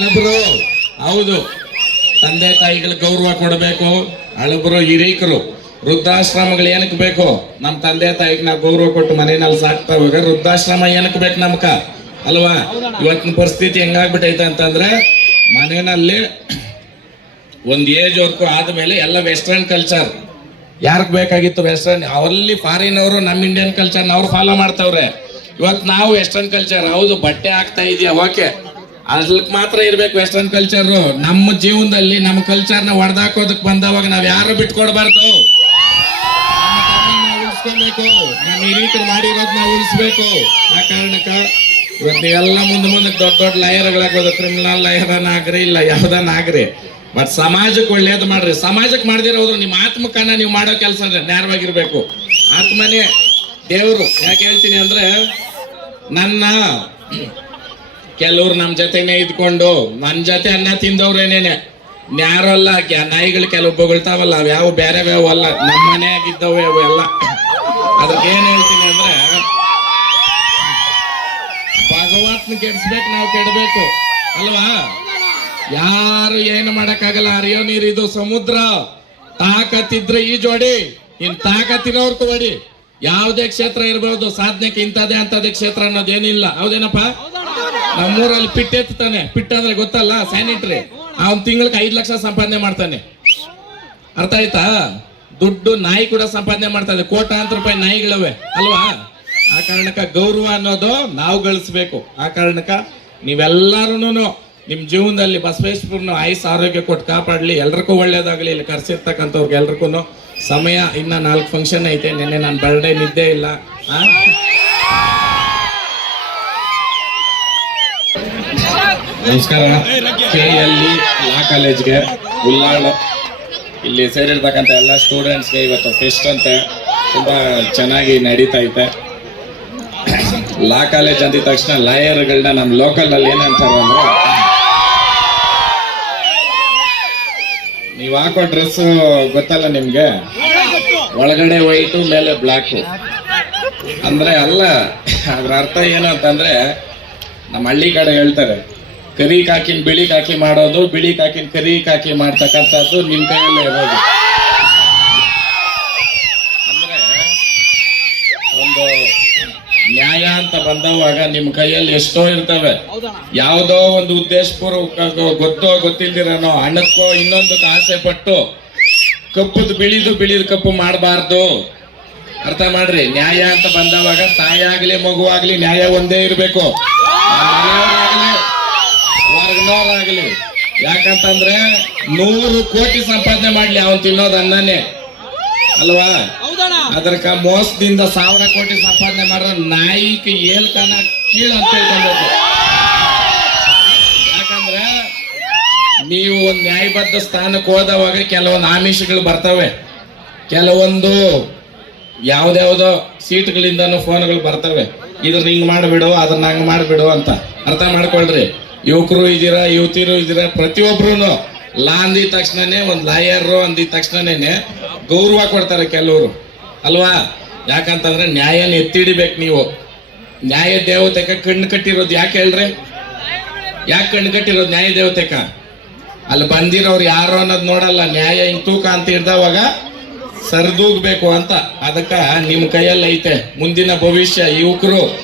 ಹಳಬರು ಹೌದು. ತಂದೆ ತಾಯಿಗಳ ಗೌರವ ಕೊಡಬೇಕು. ಹಳಬರು ಹಿರೀಕರು. ವೃದ್ಧಾಶ್ರಮಗಳು ಏನಕ್ಕೆ ಬೇಕು? ನಮ್ಮ ತಂದೆ ತಾಯಿಗೆ ನಾವು ಗೌರವ ಕೊಟ್ಟು ಮನೆಯಲ್ಲಿ ಸಾಕ್ತಾ ಹೋಗ ವೃದ್ಧಾಶ್ರಮ ಏನಕ್ಕೆ ಬೇಕು ನಮ್ಕ? ಅಲ್ವಾ? ಇವತ್ತಿನ ಪರಿಸ್ಥಿತಿ ಹೆಂಗಾಗ್ಬಿಟ್ಟೈತೆ ಅಂತಂದ್ರೆ ಮನೆಯಲ್ಲಿ ಒಂದ್ ಏಜ್ ವರ್ಕು ಆದ್ಮೇಲೆ ಎಲ್ಲ ವೆಸ್ಟರ್ನ್ ಕಲ್ಚರ್ ಯಾರಿಗೆ ಬೇಕಾಗಿತ್ತು ವೆಸ್ಟರ್ನ್ ಅಲ್ಲಿ ಫಾರಿನ್ ಅವರು ನಮ್ಮ ಇಂಡಿಯನ್ ಕಲ್ಚರ್ ಅವ್ರು ಫಾಲೋ ಮಾಡ್ತಾವ್ರೆ. ಇವತ್ತು ನಾವು ವೆಸ್ಟರ್ನ್ ಕಲ್ಚರ್ ಹೌದು, ಬಟ್ಟೆ ಹಾಕ್ತಾ ಇದೆಯಾ, ಓಕೆ. ಅದ್ರಕ್ಕೆ ಮಾತ್ರ ಇರ್ಬೇಕು ವೆಸ್ಟರ್ನ್ ಕಲ್ಚರ್ ನಮ್ಮ ಜೀವನದಲ್ಲಿ ನಮ್ಮ ಕಲ್ಚರ್ನ ಹೊಡೆದಾಕೋದಕ್ ಬಂದವಾಗ ನಾವ್ ಯಾರು ಬಿಟ್ಕೊಡ್ಬಾರ್ದು? ಉಳಿಸ್ಕೋಬೇಕು. ನಮ್ಮ ಮಾಡಿರೋದ್ ನಾವು ಉಳಿಸ್ಬೇಕು. ಆ ಕಾರಣಕ್ಕ ಇವತ್ತು ಎಲ್ಲ ಮುಂದೆ ಮುಂದೆ ದೊಡ್ಡ ದೊಡ್ಡ ಲಯರ್ಗಳಾಗೋದು ಕ್ರಿಮಿನಲ್ ಲಯರನ್ನಾಗ್ರಿ ಇಲ್ಲ ಯಾವ್ದನ್ನಾಗ್ರಿ ಬಟ್ ಸಮಾಜಕ್ಕೆ ಒಳ್ಳೇದು ಮಾಡ್ರಿ. ಸಮಾಜಕ್ಕೆ ಮಾಡ್ದಿರೋದು ನಿಮ್ಮ ಆತ್ಮಕನ್ನ ನೀವು ಮಾಡೋ ಕೆಲಸ ನೇರವಾಗಿರ್ಬೇಕು ಆತ್ಮನೇ ದೇವರು. ಯಾಕೆ ಹೇಳ್ತೀನಿ ಅಂದ್ರೆ ನನ್ನ ಕೆಲವ್ರು ನಮ್ಮ ಜೊತೆನೆ ಇದ್ಕೊಂಡು ನನ್ನ ಜೊತೆ ಅನ್ನ ತಿಂದವ್ರೇನೇನೆ ಗ್ಯಾ- ನಾಯಿಗಳು ಕೆಲವು ಬೊಗಳ್ತಾವಲ್ಲ, ಅವು ಬೇರೆ ಅಲ್ಲ. ನಮ್ಮ ಮನೆಯಾಗಿದ್ದವೆ ಅವೆಲ್ಲ ಅದಕ್ಕೆ ಏನ್ ಹೇಳ್ತೀನಿ ಅಂದ್ರೆ, ಭಗವಂತನ ಕೆಡ್ಸ್ಬೇಕು, ನಾವು ಕೆಡಬೇಕು. ಅಲ್ವಾ? ಯಾರು ಏನು ಮಾಡಕ್ಕಾಗಲ್ಲ, ಅರಿಯೋ ನೀರು ಇದು ಸಮುದ್ರ. ತಾಕತ್ತಿದ್ರೆ ಈ ಜೋಡಿ ಇನ್ ತಾಕತ್ತಿರೋರ್ ತೋಡಿ ಯಾವುದೇ ಕ್ಷೇತ್ರ ಇರಬಹುದು ಸಾಧನೆಗೆ ಇಂಥದೇ ಅಂತದೇ ಕ್ಷೇತ್ರ ಅನ್ನೋದೇನಿಲ್ಲ. ಹೌದೇನಪ್ಪ? ನಮ್ಮೂರಲ್ಲಿ ಪಿಟ್ ಎತ್ತಾನೆ ಪಿಟ್ ಅಂದ್ರೆ ಗೊತ್ತಲ್ಲ? ಸ್ಯಾನಿಟ್ರಿ ಅವನ್ ತಿಂಗಳಿಗೆ ಐದ್ ಲಕ್ಷ ಸಂಪಾದನೆ ಮಾಡ್ತಾನೆ. ಅರ್ಥ ಆಯ್ತಾ? ದುಡ್ಡು ನಾಯಿ ಕೂಡ ಸಂಪಾದನೆ ಮಾಡ್ತಾ ಕೋಟಾಂತರ ರೂಪಾಯಿ ನಾಯಿಗಳವೆ. ಅಲ್ವಾ? ಆ ಕಾರಣಕ್ಕ ಗೌರವ ಅನ್ನೋದು ನಾವು ಗಳಿಸ್ಬೇಕು. ಆ ಕಾರಣಕ್ಕ ನೀವೆಲ್ಲಾರು ನಿಮ್ ಜೀವನದಲ್ಲಿ ಬಸವೇಶ್ವರನ ಆಯುಸ್ ಆರೋಗ್ಯ ಕೊಟ್ಟು ಕಾಪಾಡ್ಲಿ. ಎಲ್ರಿಗೂ ಒಳ್ಳೇದಾಗ್ಲಿ. ಇಲ್ಲಿ ಕರ್ಸಿರ್ತಕ್ಕಂಥವ್ರಿಗೆ ಎಲ್ರಿಗೂ ಸಮಯ ಇನ್ನ ನಾಲ್ಕು ಫಂಕ್ಷನ್ ಐತೆ. ನಿನ್ನೆ ನಾನು ಬರ್ಡೇ ನಿದ್ದೆ ಇಲ್ಲ. ನಮಸ್ಕಾರ. ಕೆ ಎಲ್ ಲಾ ಕಾಲೇಜ್ಗೆ ಉಲ್ಲಾಳ ಇಲ್ಲಿ ಸೇರಿರ್ತಕ್ಕಂಥ ಎಲ್ಲ ಸ್ಟೂಡೆಂಟ್ಸ್ಗೆ ಇವತ್ತು ಫೆಸ್ಟ್ ಅಂತೆ. ತುಂಬ ಚೆನ್ನಾಗಿ ನಡೀತಾ ಐತೆ. ಲಾ ಕಾಲೇಜ್ ಅಂದಿದ ತಕ್ಷಣ ಲಾಯರ್ಗಳನ್ನ ನಮ್ಮ ಲೋಕಲ್ ಅಲ್ಲಿ ಏನಂತಾರೆ ಅಂದರೆ, ನೀವು ಹಾಕೋ ಡ್ರೆಸ್ ಗೊತ್ತಲ್ಲ ನಿಮಗೆ? ಒಳಗಡೆ ವೈಟು ಮೇಲೆ ಬ್ಲ್ಯಾಕು ಅಂದರೆ ಅಲ್ಲ, ಅದರ ಅರ್ಥ ಏನು ಅಂತಂದರೆ, ನಮ್ಮ ಹಳ್ಳಿ ಕಡೆ ಹೇಳ್ತಾರೆ ಕರಿ ಕಾಕಿನ ಬಿಳಿ ಕಾಕಿ ಮಾಡೋದು, ಬಿಳಿ ಕಾಕಿನ ಕರಿ ಕಾಕಿ ಮಾಡ್ತಕ್ಕಂಥದ್ದು ನಿಮ್ಮ ಕೈಯಲ್ಲೇ ಇರೋದು. ಅಂದ್ರೆ ಒಂದು ನ್ಯಾಯ ಅಂತ ಬಂದವಾಗ ನಿಮ್ಮ ಕೈಯಲ್ಲಿ ಎಷ್ಟೋ ಇರ್ತವೆ. ಯಾವುದೋ ಒಂದು ಉದ್ದೇಶಪೂರ್ವಕ ಗೊತ್ತೋ ಗೊತ್ತಿಲ್ದಿರನೋ ಹಣಕ್ಕೋ ಇನ್ನೊಂದು ಆಸೆ ಪಟ್ಟು ಕಪ್ಪುದು ಬಿಳಿದು ಬಿಳಿದು ಕಪ್ಪು ಮಾಡಬಾರ್ದು. ಅರ್ಥ ಮಾಡ್ರಿ? ನ್ಯಾಯ ಅಂತ ಬಂದವಾಗ ತಾಯಾಗ್ಲಿ ಮಗುವಾಗ್ಲಿ ನ್ಯಾಯ ಒಂದೇ ಇರಬೇಕು. ಹೊರಗಿನವರಾಗ್ಲಿ ಯಾಕಂತಂದ್ರೆ ನೂರು ಕೋಟಿ ಸಂಪಾದನೆ ಮಾಡ್ಲಿ ಅವನ್ ತಿನ್ನೋದು ಅನ್ನನೇ. ಅಲ್ವಾ? ಅದಕ್ಕ ಮೋಸದಿಂದ ಸಾವಿರ ಕೋಟಿ ಸಂಪಾದನೆ ಮಾಡ್ರ ನಾಯಿಕ ಏಲ್ಕನ ಕೀಳು ಅಂತ ತಿಳ್ಕೊಬೇಕು ಯಾಕಂದ್ರೆ ನೀವು ಒಂದು ನ್ಯಾಯಬದ್ಧ ಸ್ಥಾನಕ್ಕೆ ಹೋದವಾಗ ಕೆಲವೊಂದು ಆಮಿಷಗಳು ಬರ್ತವೆ. ಕೆಲವೊಂದು ಯಾವ್ದ್ಯಾವ್ದೋ ಸೀಟ್ಗಳಿಂದನೂ ಫೋನ್ಗಳು ಬರ್ತವೆ. ಇದ್ರ ಹಿಂಗ್ ಮಾಡಿಬಿಡು ಅದನ್ನ ಹಂಗ್ ಮಾಡಿಬಿಡು ಅಂತ. ಅರ್ಥ ಮಾಡ್ಕೊಳ್ರಿ. ಯುವಕರು ಇದ್ದೀರಾ ಯುವತಿರು ಇದ್ದೀರಾ ಪ್ರತಿಯೊಬ್ರು ಲಾ ಅಂದಿದ ತಕ್ಷಣನೇ, ಒಂದ್ ಲಾಯರ್ ಅಂದಿದ ತಕ್ಷಣನೇ ಗೌರವ ಕೊಡ್ತಾರೆ ಕೆಲವರು. ಅಲ್ವಾ? ಯಾಕಂತಂದ್ರೆ ನ್ಯಾಯನ ಎತ್ತಿಡಿಬೇಕು ನೀವು. ನ್ಯಾಯ ದೇವತೆಕ ಕಣ್ಣು ಕಟ್ಟಿರೋದು ಯಾಕೆ ಹೇಳ್ರಿ? ಯಾಕೆ ಕಣ್ಣು ಕಟ್ಟಿರೋದು ನ್ಯಾಯ ದೇವತೆಕ? ಅಲ್ಲಿ ಬಂದಿರೋರು ಯಾರು ಅನ್ನೋದು ನೋಡಲ್ಲ, ನ್ಯಾಯ ಹಿಂಗ್ ತೂಕ ಅಂತ ಹಿಡ್ದವಾಗ ಸರಿದೂಗ್ಬೇಕು ಅಂತ. ಅದಕ್ಕ ನಿಮ್ ಕೈಯಲ್ಲಿ ಐತೆ ಮುಂದಿನ ಭವಿಷ್ಯ ಯುವಕರು